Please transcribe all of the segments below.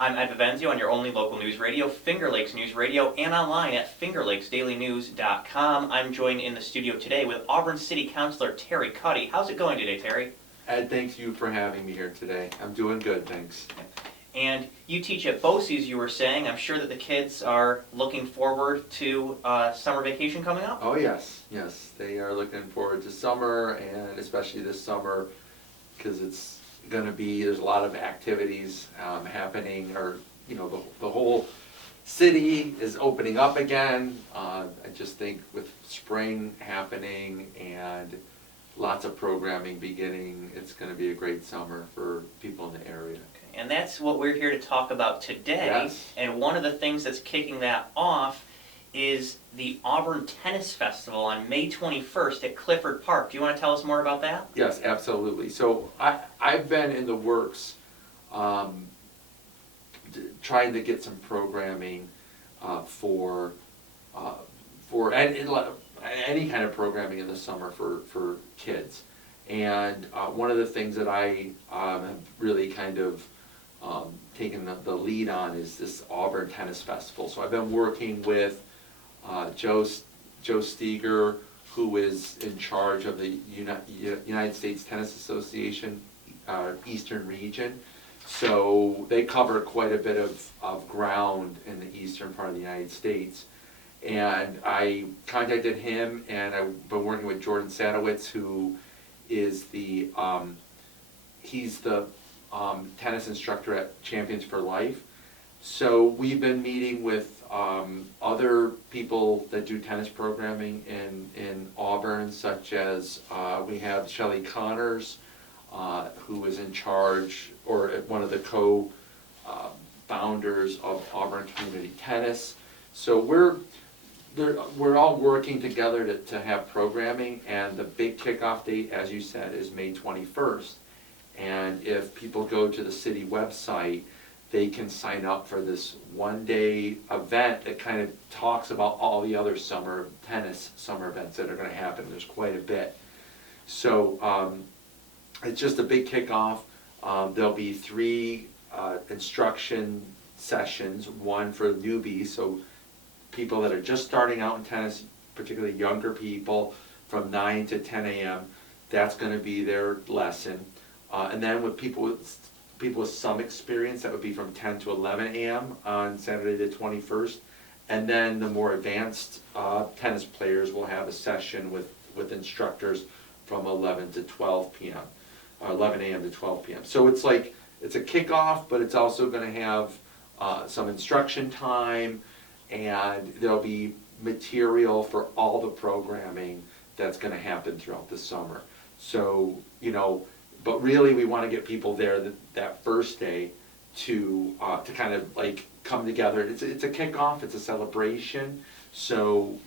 I'm Ed Vivenzio on your only local news radio, Finger Lakes News Radio, and online at fingerlakesdailynews.com. I'm joined in the studio today with Auburn City Councilor Terry Cuddy. How's it going today, Terry? Ed, thanks you for having me here today. I'm doing good, thanks. And you teach at BOCES, you were saying. I'm sure that the kids are looking forward to summer vacation coming up? Oh yes, they are looking forward to summer, and especially this summer because it's going to be, there's a lot of activities happening, or the whole city is opening up again. I just think with spring happening and lots of programming beginning, it's going to be a great summer for people in the area. Okay. And that's what we're here to talk about today. Yes. And one of the things that's kicking that off is the Auburn Tennis Festival on May 21st at Clifford Park. Do you want to tell us more about that? Yes, absolutely. So I've been in the works trying to get some programming for any kind of programming in the summer for kids. And one of the things that I have really kind of taken the lead on is this Auburn Tennis Festival. So I've been working with Joe Steger, who is in charge of the United States Tennis Association Eastern Region. So they cover quite a bit of ground in the eastern part of the United States. And I contacted him, and I've been working with Jordan Sadowitz, who is he's the tennis instructor at Champions for Life. So we've been meeting with other people that do tennis programming in Auburn, such as we have Shelly Connors, who is in charge, or one of the co-founders of Auburn Community Tennis. So we're all working together to have programming, and the big kickoff date, as you said, is May 21st. And if people go to the city website, they can sign up for this one-day event that kind of talks about all the other summer events that are going to happen. There's quite a bit. So it's just a big kickoff. There'll be 3 instruction sessions, one for newbies, so people that are just starting out in tennis, particularly younger people, from 9 to 10 a.m. That's going to be their lesson. And then with people with some experience, that would be from 10 to 11 a.m. on Saturday the 21st. And then the more advanced tennis players will have a session with instructors from 11 to 12 p.m. 11 a.m. to 12 p.m. So it's a kickoff, but it's also going to have some instruction time, and there'll be material for all the programming that's going to happen throughout the summer. So, but really we want to get people there that first day to kind of come together. It's a kickoff, it's a celebration. So,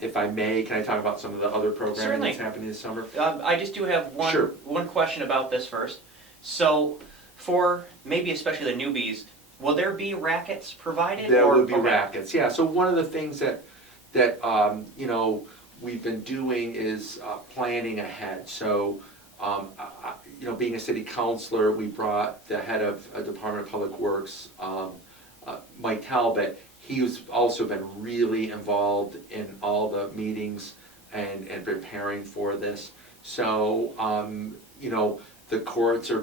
if I may, can I talk about some of the other programming Certainly. That's happening this summer? I just do have one question about this first. So for maybe especially the newbies, will there be rackets provided? There will be rackets, yeah. So one of the things that we've been doing is planning ahead. So being a city councilor, we brought the head of Department of Public Works, Mike Talbot. He's also been really involved in all the meetings and preparing for this. So the courts are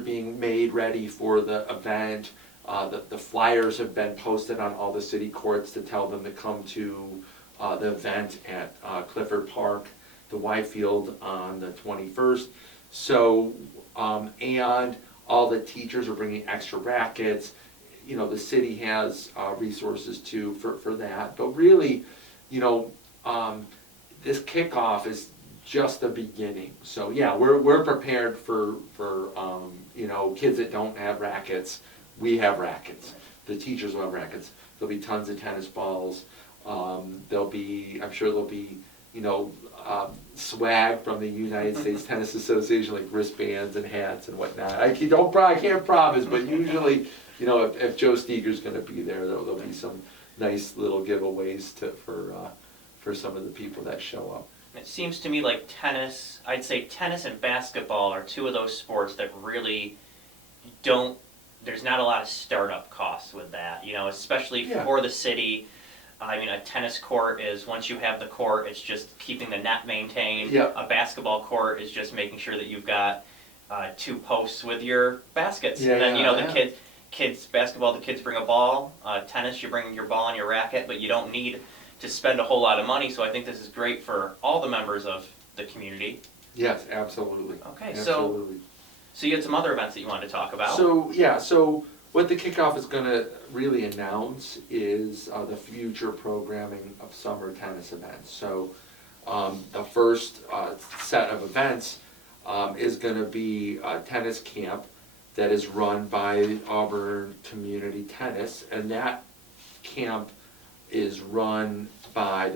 being made ready for the event. The flyers have been posted on all the city courts to tell them to come to the event at Clifford Park, the Y Field, on the 21st. So, and all the teachers are bringing extra rackets. The city has resources too for that. But really, this kickoff is just the beginning. So yeah, we're prepared for kids that don't have rackets. We have rackets. The teachers will have rackets. There'll be tons of tennis balls. I'm sure there'll be swag from the United States Tennis Association, like wristbands and hats and whatnot. I can't promise, but usually, if Joe Steger's going to be there, there'll be some nice little giveaways for some of the people that show up. It seems to me like I'd say tennis and basketball are two of those sports that really don't, there's not a lot of startup costs with that, especially Yeah. for the city. I mean, a tennis court is, once you have the court, it's just keeping the net maintained. Yep. A basketball court is just making sure that you've got two posts with your baskets. Yeah, And then, yeah, the yeah. kids basketball, the kids bring a ball. Tennis, you bring your ball and your racket, but you don't need to spend a whole lot of money. So I think this is great for all the members of the community. Yes, absolutely. Okay, Absolutely. so you had some other events that you wanted to talk about. So what the kickoff is gonna really announce is the future programming of summer tennis events. So the first set of events is gonna be a tennis camp that is run by Auburn Community Tennis, and that camp is run by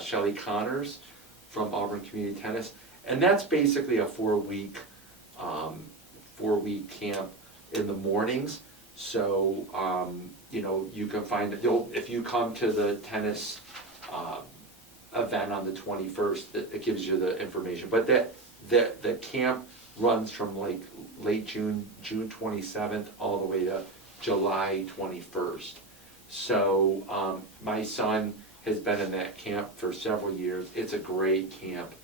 Shelley Connors from Auburn Community Tennis, and that's basically a 4-week camp in the mornings. So you can find if you come to the tennis event on the 21st, it gives you the information. But the camp runs from like late June 27th, all the way to July 21st. So my son has been in that camp for several years. It's a great camp,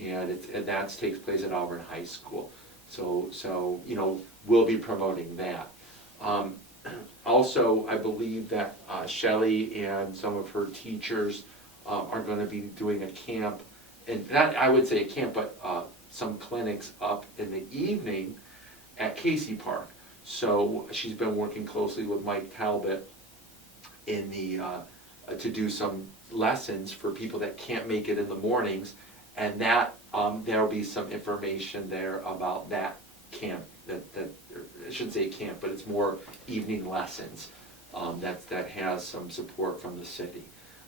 and that takes place at Auburn High School. So we'll be promoting that. Also, I believe that Shelley and some of her teachers are going to be doing a camp, and not, I would say a camp, but some clinics up in the evening at Casey Park. So she's been working closely with Mike Talbot in to do some lessons for people that can't make it in the mornings, and that there'll be some information there about that camp. That I shouldn't say camp, but it's more evening lessons that has some support from the city,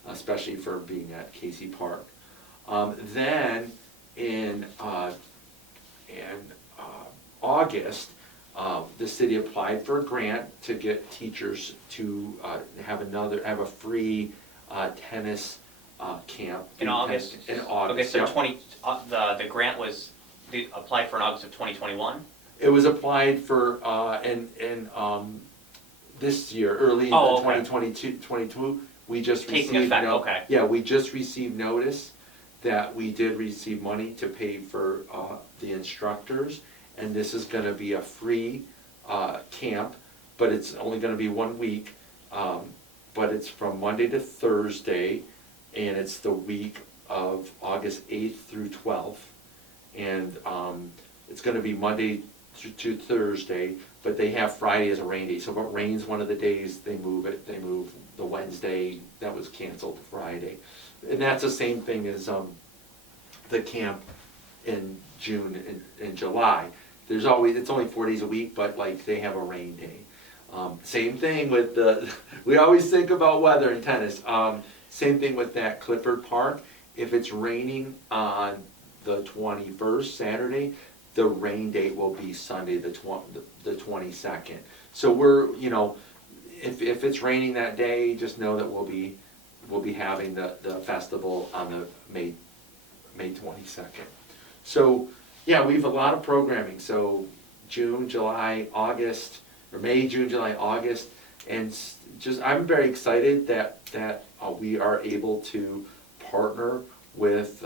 especially for being at Casey Park. Then in August, the city applied for a grant to get teachers to have a free tennis camp. In August? In August, Okay, so yeah. the grant was applied for in August of 2021? It was applied for in this year, early in okay. 2022. We just Taking received effect, okay. Yeah, we just received notice that we did receive money to pay for the instructors, and this is going to be a free camp, but it's only going to be 1 week, but it's from Monday to Thursday, and it's the week of August 8th through 12th, and it's going to be Monday to Thursday, but they have Friday as a rain day. So if it rains one of the days, they move it. They move the Wednesday that was canceled to Friday, and that's the same thing as the camp in June and July. It's only 4 days a week, but like they have a rain day. Same thing with we always think about weather in tennis. Same thing with that Clifford Park. If it's raining on the 21st, Saturday, the rain date will be Sunday, the 22nd. So we're, if it's raining that day, just know that we'll be having the festival on the May 22nd. So yeah, we have a lot of programming. So June, July, August, or May, June, July, August, and I'm very excited that we are able to partner with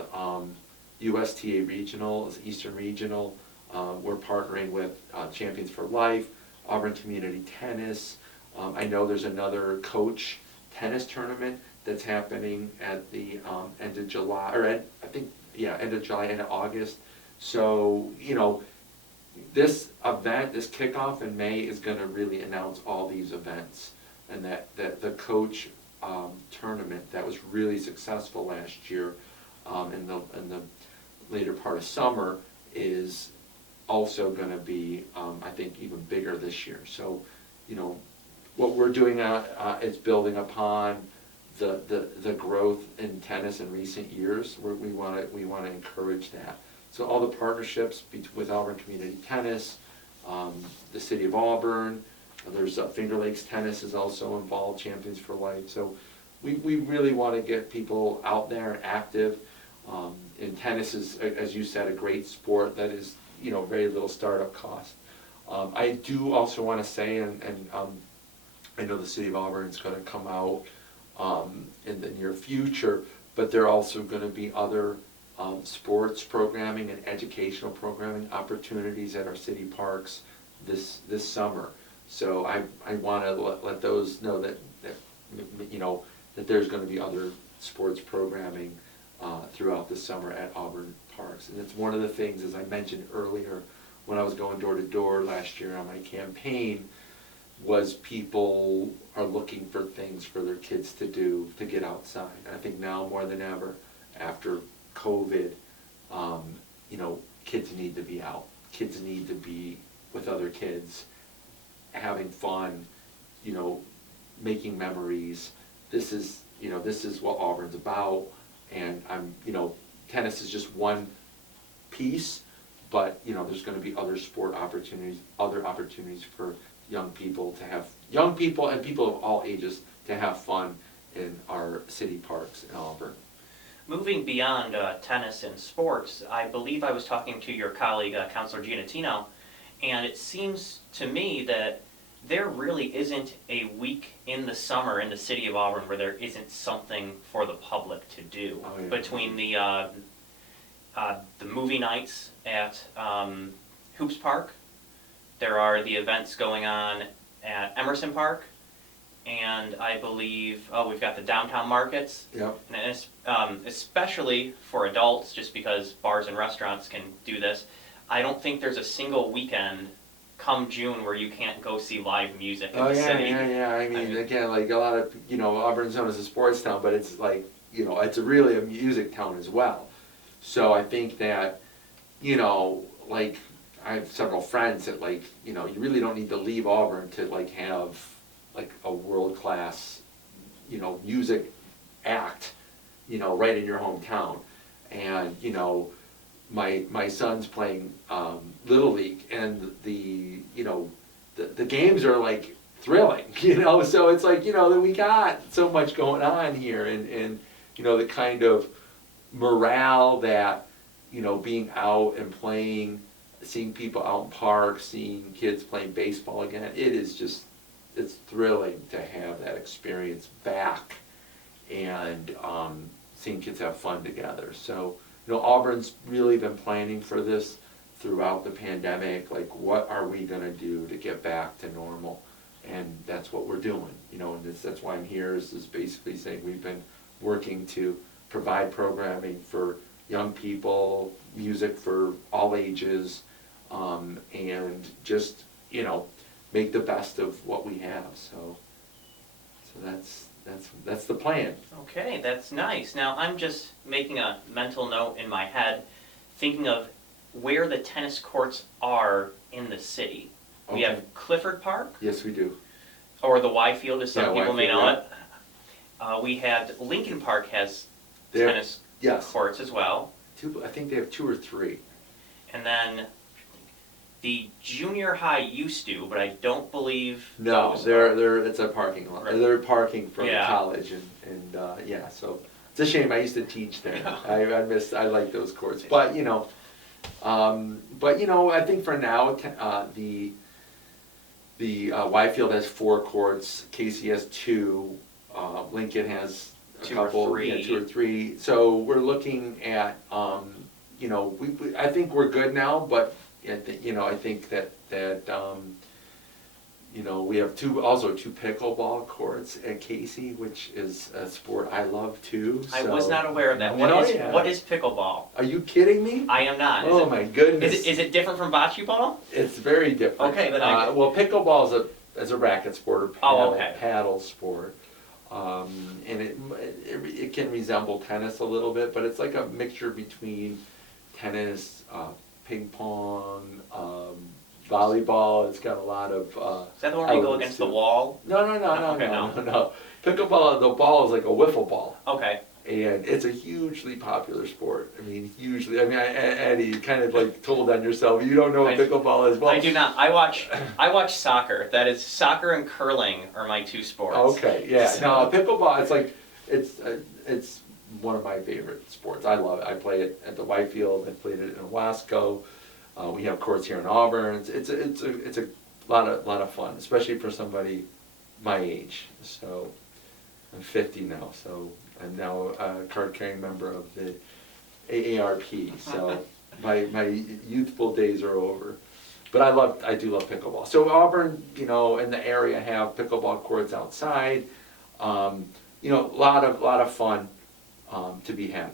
USTA Regional, Eastern Regional. We're partnering with Champions for Life, Auburn Community Tennis. I know there's another coach tennis tournament that's happening at the end of July, or end of July, end of August. So, this event, this kickoff in May is going to really announce all these events, and that the coach tournament that was really successful last year in the later part of summer is also going to be, I think, even bigger this year. So, what we're doing is building upon the growth in tennis in recent years. We want to encourage that. So all the partnerships with Auburn Community Tennis, the City of Auburn, there's Finger Lakes Tennis is also involved, Champions for Life. So we really want to get people out there and active. And tennis is, as you said, a great sport that is, very little startup cost. I do also want to say, and I know the city of Auburn is going to come out in the near future, but there are also going to be other sports programming and educational programming opportunities at our city parks this summer. So I want to let those know that that there's going to be other sports programming throughout the summer at Auburn parks. And it's one of the things, as I mentioned earlier, when I was going door to door last year on my campaign, was people are looking for things for their kids to do to get outside. And I think now more than ever, after COVID, kids need to be out. Kids need to be with other kids, having fun, making memories. This is what Auburn's about. And tennis is just one piece, but there's going to be other sport opportunities, other opportunities for young people and people of all ages to have fun in our city parks in Auburn. Moving beyond tennis and sports, I believe I was talking to your colleague, Councilor Giannatino, and it seems to me that there really isn't a week in the summer in the city of Auburn where there isn't something for the public to do. Oh, yeah. Between the movie nights at Hoops Park, there are the events going on at Emerson Park, and I believe, we've got the downtown markets. Yep. And it's, especially for adults, just because bars and restaurants can do this, I don't think there's a single weekend come June where you can't go see live music in the city. Yeah. I mean, again, like a lot of, Auburn's known as a sports town, but it's like, it's really a music town as well. So I think that, like, I have several friends that, like, you really don't need to leave Auburn to, like, have, like, a world-class, music act, right in your hometown. And, my son's playing Little League, and the games are like thrilling, so it's like, that we got so much going on here, and the kind of morale that, being out and playing, seeing people out in parks, seeing kids playing baseball again, it's thrilling to have that experience back, and seeing kids have fun together. So Auburn's really been planning for this throughout the pandemic, like, what are we gonna do to get back to normal? And that's what we're doing, and that's why I'm here, is basically saying we've been working to provide programming for young people, music for all ages, and just, make the best of what we have. So that's the plan. Okay, that's nice. Now, I'm just making a mental note in my head, thinking of where the tennis courts are in the city. We Okay. have Clifford Park, Yes, we do. or the Y Field, as some Yeah, people may Y-field, know yeah. it. We had Lincoln Park has There- tennis Yes. courts as well. I think they have 2 or 3. And then the junior high used to, but I don't believe No, those they're it's a parking lot. Right. They're parking from Yeah. the college, and yeah, so it's a shame. I used to teach there. I like those courts, but I think for now the Y Field has 4 courts, Casey has 2, Lincoln has a 2 or couple, 3. yeah, 2 or 3. So we're looking at I think we're good now, but I think that we have 2 pickleball courts at Casey, which is a sport I love too. I so- was not aware of that. Yeah. What is pickleball? Are you kidding me? I am not. Oh my goodness. Is it different from bocce ball? It's very different. Okay, then well, pickleball is a racket sport or paddle sport, and it can resemble tennis a little bit, but it's like a mixture between tennis, ping pong, volleyball. It's got a lot of. Is that the one where you go against the wall? No. Okay, No. Pickleball, the ball is like a wiffle ball. Okay. And it's a hugely popular sport. I mean, hugely. I mean, Eddie, you kind of like told on yourself. You don't know what pickleball is. Well, I do not. I watch soccer. That is, soccer and curling are my 2 sports. Okay, yeah. No, pickleball. It's like it's one of my favorite sports. I love it. I play it at the Whitefield. I played it in Wasco. We have courts here in Auburn. It's a lot of fun, especially for somebody my age. So I'm 50 now, so I'm now a card-carrying member of the AARP. So my youthful days are over. But I do love pickleball. So Auburn, in the area have pickleball courts outside. A lot of fun to be had.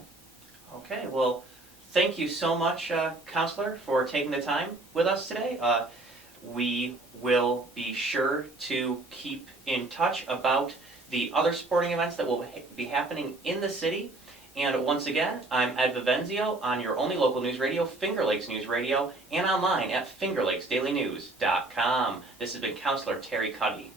Okay, well, thank you so much, Councilor, for taking the time with us today. We will be sure to keep in touch about the other sporting events that will be happening in the city. And once again, I'm Ed Vivenzio on your only local news radio, Finger Lakes News Radio, and online at fingerlakesdailynews.com. This has been Councilor Terry Cuddy.